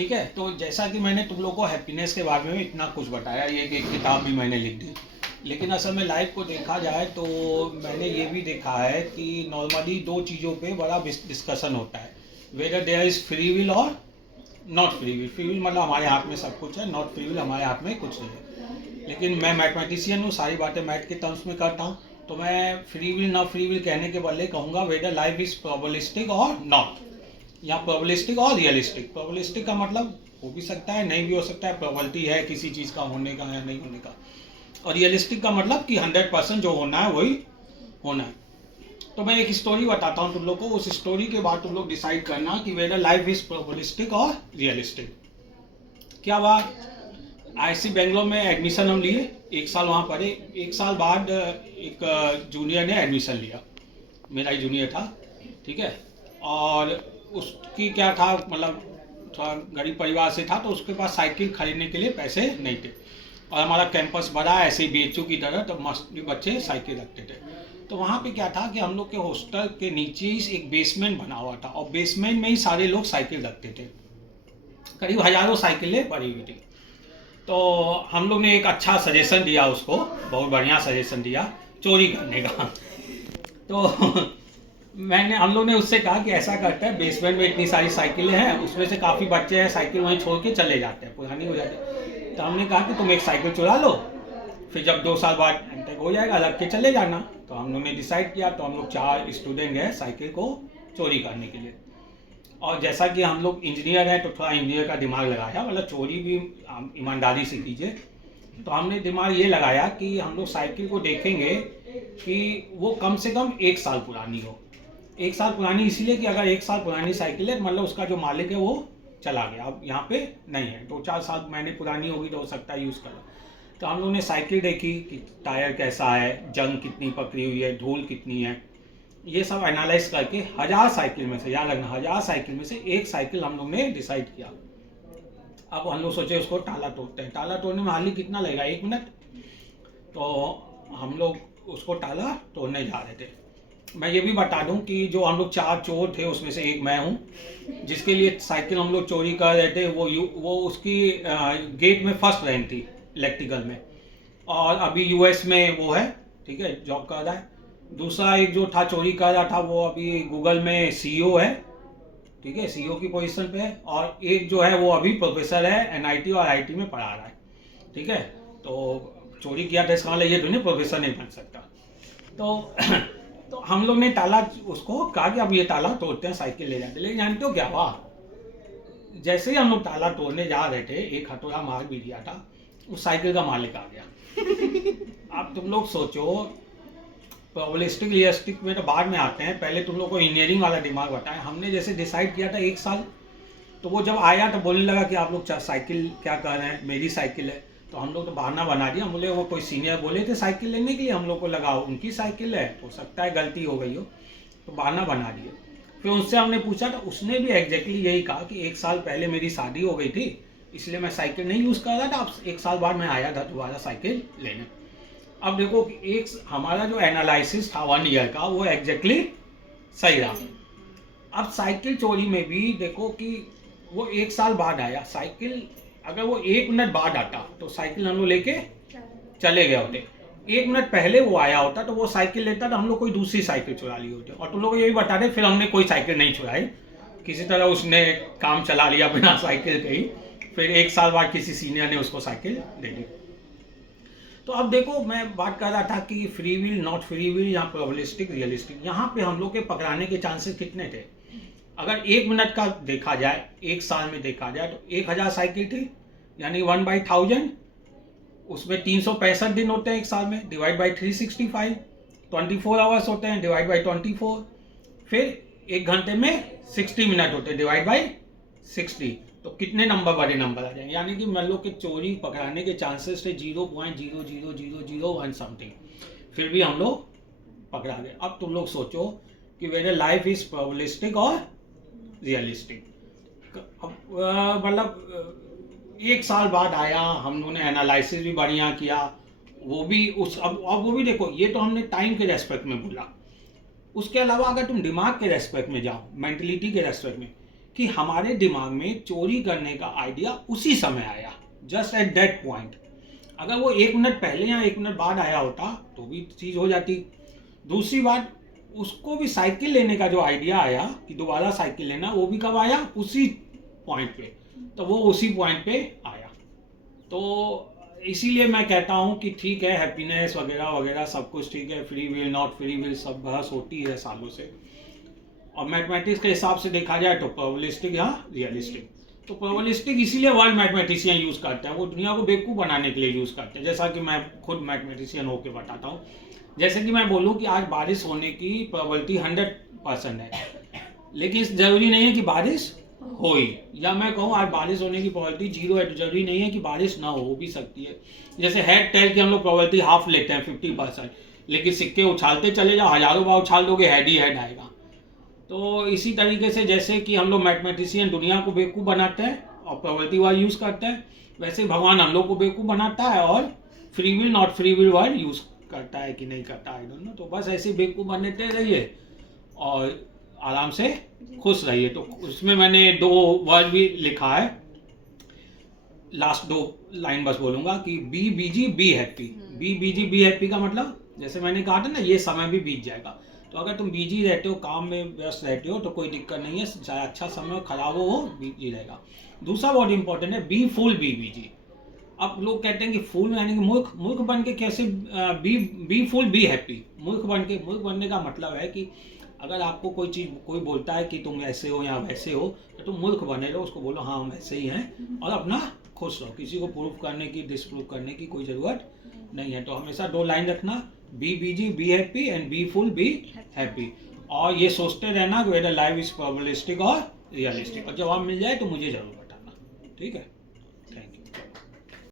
ठीक है, तो जैसा कि मैंने तुम लोग को हैप्पीनेस के बारे में इतना कुछ बताया, ये एक किताब भी मैंने लिख दी, लेकिन असल में लाइफ को देखा जाए तो मैंने ये भी देखा है कि नॉर्मली दो चीज़ों पे बड़ा डिस्कशन होता है, whether there is free will और not free will. Free will मतलब हमारे हाथ में सब कुछ है, नॉट फ्री विल हमारे हाथ में कुछ नहीं है। लेकिन मैं मैथमेटिशियन हूँ, सारी बातें मैथ के टर्म्स में करता हूँ, तो मैं free will not free will कहने के बदले कहूँगा वेदर लाइफ इज़ प्रोबेबिलिस्टिक और नॉट, या प्रोबेबिलिस्टिक और रियलिस्टिक। प्रोबेबिलिस्टिक का मतलब हो भी सकता है, नहीं भी हो सकता है, प्रोबेबिलिटी है किसी चीज़ का होने का या नहीं होने का। और रियलिस्टिक का मतलब कि 100% जो होना है वही होना है। तो मैं एक स्टोरी बताता हूँ तुम लोग को, उस स्टोरी के बाद तुम लोग डिसाइड करना कि वेदर लाइफ इज प्रोबेबिलिस्टिक और रियलिस्टिक। क्या बात, आईसी बेंगलोर में एडमिशन हम लिए, एक साल वहाँ पढ़े। एक साल बाद एक जूनियर ने एडमिशन लिया, मेरा ही जूनियर था, ठीक है। और उसकी क्या था, मतलब थोड़ा गरीब परिवार से था, तो उसके पास साइकिल खरीदने के लिए पैसे नहीं थे। और हमारा कैंपस बड़ा ऐसे ही बीएचयू की तरह, तो मस्ती बच्चे साइकिल रखते थे। तो वहाँ पे क्या था कि हम लोग के हॉस्टल के नीचे ही एक बेसमेंट बना हुआ था, और बेसमेंट में ही सारे लोग साइकिल रखते थे, करीब हज़ारों साइकिलें पड़ी हुई थी। तो हम लोग ने एक अच्छा सजेशन दिया उसको, बहुत बढ़िया सजेशन दिया चोरी करने का। तो हम लोग ने उससे कहा कि ऐसा करते हैं, बेसमेंट में इतनी सारी साइकिलें हैं, उसमें से काफ़ी बच्चे हैं साइकिल वहीं छोड़ के चले जाते हैं, पुरानी हो जाती है। तो हमने कहा कि तुम एक साइकिल चुरा लो, फिर जब 2 साल बाद एंटेक हो जाएगा रख के चले जाना। तो हम लोग ने डिसाइड किया, तो हम लोग 4 स्टूडेंट गए साइकिल को चोरी करने के लिए। और जैसा कि हम लोग इंजीनियर हैं, तो थोड़ा इंजीनियर का दिमाग लगाया, मतलब चोरी भी ईमानदारी से कीजिए। तो हमने दिमाग ये लगाया कि हम लोग साइकिल को देखेंगे कि वो कम से कम 1 साल पुरानी हो। 1 साल पुरानी इसलिए कि अगर 1 साल पुरानी साइकिल है, मतलब उसका जो मालिक है वो चला गया, अब यहाँ पे नहीं है, 2-4 साल महीने पुरानी होगी तो हो सकता है यूज़ कर। तो हम लोगों ने साइकिल देखी कि टायर कैसा है, जंग कितनी पकड़ी हुई है, धूल कितनी है, ये सब एनालाइज करके 1000 साइकिल में से, याद रखना 1000 साइकिल में से एक साइकिल हम लोग ने डिसाइड किया। अब हम लोग सोचे उसको ताला तोड़ते हैं। ताला तोड़ने में हार्डली कितना लगेगा, 1 मिनट। तो हम लोग उसको ताला तोड़ने जा रहे थे। मैं ये भी बता दूं कि जो हम लोग 4 चोर थे, उसमें से एक मैं हूँ, जिसके लिए साइकिल हम लोग चोरी कर रहे थे। वो उसकी गेट में फर्स्ट रैंक थी इलेक्ट्रिकल में, और अभी यूएस में वो है, ठीक है, जॉब कर रहा है। दूसरा एक जो था चोरी कर रहा था, वो अभी गूगल में सीईओ है, ठीक है, सीईओ की पोजीशन पे है। और एक जो है वो अभी प्रोफेसर है, एनआईटी और आईआईटी में पढ़ा रहा है, ठीक है। तो चोरी किया था इसका मतलब ये तो नहीं प्रोफेसर नहीं बन सकता। तो तो हम लोग ने ताला उसको कहा कि अब ये ताला तोड़ते हैं, साइकिल ले जाते। लेकिन जानते हो क्या हुआ, जैसे ही हम लोग ताला तोड़ने जा रहे थे, एक हथौड़ा मार भी दिया था, उस साइकिल का मालिक आ गया। अब तुम लोग सोचो, प्रोबेबिलिस्टिक रियलिस्टिक में तो बाद में आते हैं, पहले तुम लोग को इंजीनियरिंग वाला दिमाग बताएं। हमने जैसे डिसाइड किया था 1 साल, तो वो जब आया तो बोलने लगा कि आप लोग साइकिल क्या कर रहे हैं, मेरी साइकिल है। तो हम लोग तो बहाना बना दिया, बोले वो कोई सीनियर बोले थे साइकिल लेने के लिए, हम लोग को लगा उनकी साइकिल है, हो सकता है गलती हो गई हो, तो बहाना बना दिए। फिर उनसे हमने पूछा तो उसने भी एग्जैक्टली यही कहा कि 1 साल पहले मेरी शादी हो गई थी, इसलिए मैं साइकिल नहीं यूज़ कर रहा था, अब 1 साल बाद मैं आया था दोबारा साइकिल लेने। अब देखो कि एक हमारा जो एनालिसिस था 1 ईयर का, वो एग्जैक्टली सही रहा। अब साइकिल चोरी में भी देखो कि वो 1 साल बाद आया साइकिल, अगर वो 1 मिनट बाद आता तो साइकिल हम लोग लेके चले गए होते। 1 मिनट पहले वो आया होता तो वो साइकिल लेता तो हम लोग कोई दूसरी साइकिल चुरा ली होती। और तुम लोग यही बता दें, फिर हमने कोई साइकिल नहीं चुराई, किसी तरह उसने काम चला लिया बिना साइकिल के ही। फिर 1 साल बाद किसी सीनियर ने उसको साइकिल दे दी। तो अब देखो, मैं बात कर रहा था कि free will not free will या प्रोबेबिलिस्टिक रियलिस्टिक, यहाँ पे हम लोग के पकड़ाने के चांसेस कितने थे। अगर 1 मिनट का देखा जाए, 1 साल में देखा जाए, तो 1000 साइकिल थी, यानी 1/1000, उसमें 365 दिन होते हैं 1 साल में, डिवाइड बाई 365, 24 आवर्स होते हैं, डिवाइड बाई 24, फिर 1 घंटे में 60 मिनट होते हैं, डिवाइड बाई 60। तो कितने नंबर बड़े नंबर आ जाएंगे, यानी कि मान लो कि चोरी पकड़ाने के चांसेस थे 0.00001 समथिंग, फिर भी हम लोग पकड़ा गए। अब तुम लोग सोचो कि वेदर लाइफ इज प्रोबेबिलिस्टिक और रियलिस्टिक। मतलब 1 साल बाद आया, हम लोगों ने एनालिसिस भी बढ़िया किया, वो भी उस अब वो भी देखो, ये तो हमने टाइम के रेस्पेक्ट में बोला। उसके अलावा अगर तुम दिमाग के रेस्पेक्ट में जाओ, मेंटलिटी के रेस्पेक्ट में, कि हमारे दिमाग में चोरी करने का आइडिया उसी समय आया, जस्ट एट दैट पॉइंट। अगर वो 1 मिनट पहले या 1 मिनट बाद आया होता तो भी चीज़ हो जाती। दूसरी बात, उसको भी साइकिल लेने का जो आइडिया आया कि दोबारा साइकिल लेना, वो भी कब आया? उसी पॉइंट पे। तो वो उसी पॉइंट पे आया। तो इसीलिए मैं कहता हूँ कि ठीक है, हैप्पीनेस वगैरह वगैरह सब कुछ ठीक है, free will not free will सब बहस होती है सालों से। और मैथमेटिक्स के हिसाब से देखा जाए तो प्रोबेबिलिस्टिक या रियलिस्टिक। तो प्रोबेबिलिस्टिक इसीलिए वर्ल्ड मैथमेटिशियन यूज़ करते हैं, वो दुनिया को बेवकूफ़ बनाने के लिए यूज़ करते हैं। जैसा कि मैं खुद मैथमेटिशियन होकर बताता हूँ। जैसे कि मैं बोलूँ कि आज बारिश होने की प्रोबेबिलिटी 100% है, लेकिन ज़रूरी नहीं है कि बारिश हो ही। या मैं कहूँ आज बारिश होने की प्रोबेबिलिटी 0 है, तो जरूरी नहीं है कि बारिश ना हो भी सकती है। जैसे हेड टेल की हम लोग प्रोबेबिलिटी हाफ लेते हैं, 50%, लेकिन सिक्के उछालते चले जाओ, हज़ारों बार उछाल दोगे, हेड ही हेड आएगा। तो इसी तरीके से जैसे कि हम लोग मैथमेटिशियन दुनिया को बेवकूफ़ बनाते हैं और प्रोबेबिलिटी वाइज यूज़ करते हैं, वैसे भगवान हम लोग को बेवकूफ़ बनाता है और free will not free will word use करता है कि नहीं करता है, दोनों। तो बस ऐसे बेवकूफ़ बनते रहिए और आराम से खुश रहिए। तो उसमें मैंने 2 वर्ड भी लिखा है, लास्ट 2 लाइन बस बोलूँगा कि be busy be happy. Be busy be happy का मतलब, जैसे मैंने कहा था ना, ये समय भी बीत जाएगा। तो अगर तुम बिजी रहते हो, काम में व्यस्त रहते हो, तो कोई दिक्कत नहीं है, चाहे अच्छा समय हो खराब हो, वो बिजी रहेगा। दूसरा बहुत इंपॉर्टेंट है, बी फुल बी बीजी। अब लोग कहते हैं कि फूल यानी कि मूर्ख। मूर्ख बन के कैसे? Be fool be happy. मूर्ख बनने का मतलब है कि अगर आपको कोई बोलता है कि तुम ऐसे हो या वैसे हो, तो तुम मूर्ख बने रहो, उसको बोलो हाँ हम ऐसे ही हैं और अपना खुश रहो। किसी को प्रूफ करने की, डिसप्रूव करने की कोई ज़रूरत नहीं है। तो हमेशा 2 लाइन रखना, be busy be happy and be fool be happy. और ये सोचते रहना कि वेदर लाइफ इज प्रोबेबिलिस्टिक और रियलिस्टिक। और जवाब मिल जाए तो मुझे ज़रूर बताना, ठीक है।